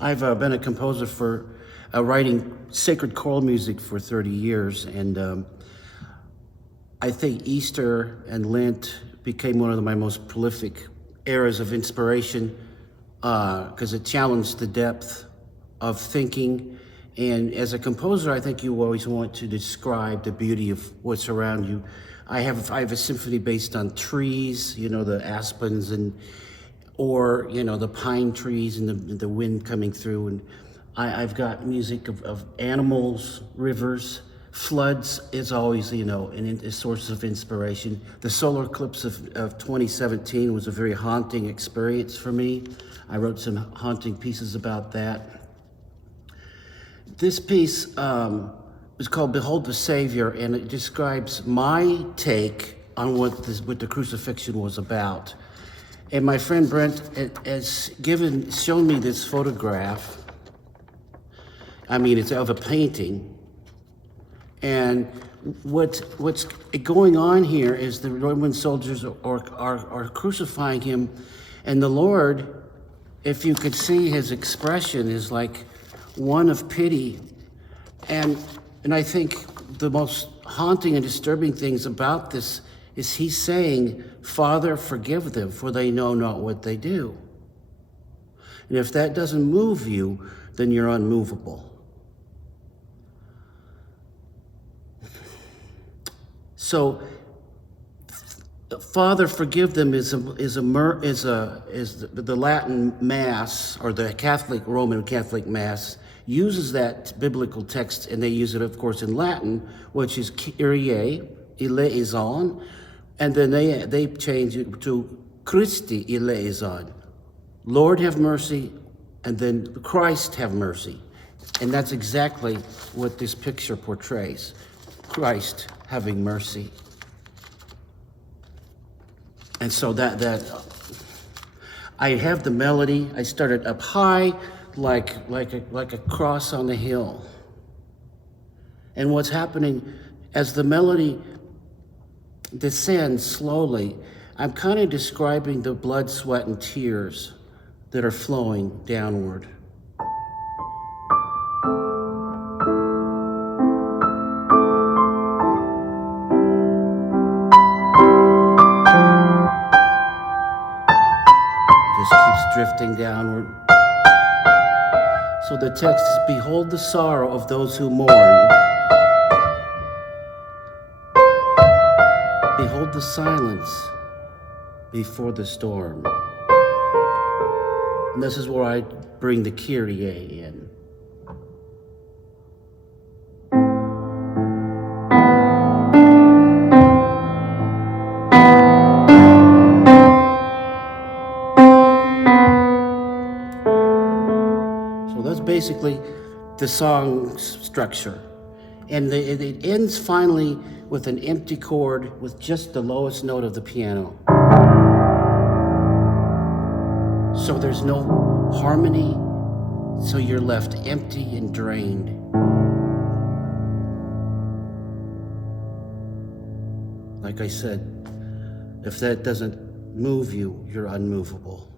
I've been a composer for writing sacred choral music for 30 years, and I think Easter and Lent became one of my most prolific eras of inspiration because it challenged the depth of thinking. And as a composer, I think you always want to describe the beauty of what's around you. I have a symphony based on trees, the aspens or the pine trees and the wind coming through. And I've got music of animals, rivers, floods is always, a source of inspiration. The solar eclipse of 2017 was a very haunting experience for me. I wrote some haunting pieces about that. This piece is called Behold the Savior, and it describes my take on what the crucifixion was about. And my friend Brent has shown me this photograph. It's of a painting. And what's going on here is the Roman soldiers are crucifying him, and the Lord, if you could see his expression, is like one of pity. And I think the most haunting and disturbing things about this is he's saying, Father, forgive them, for they know not what they do. And if that doesn't move you, then you're unmovable. So, Father, forgive them is the Latin Mass, or the Roman Catholic Mass uses that biblical text, and they use it, of course, in Latin, which is Kyrie, Eleison, and then they change it to Christe, Eleison. Lord have mercy, and then Christ have mercy. And that's exactly what this picture portrays. Christ having mercy. And so that I have the melody. I started up high, like a cross on the hill. And what's happening as the melody descends slowly, I'm kind of describing the blood, sweat, and tears that are flowing downward. Drifting downward. So the text is, behold the sorrow of those who mourn. Behold the silence before the storm. And this is where I bring the Kyrie in. Basically the song's structure. And it ends finally with an empty chord with just the lowest note of the piano. So there's no harmony, so you're left empty and drained. Like I said, if that doesn't move you, you're unmovable.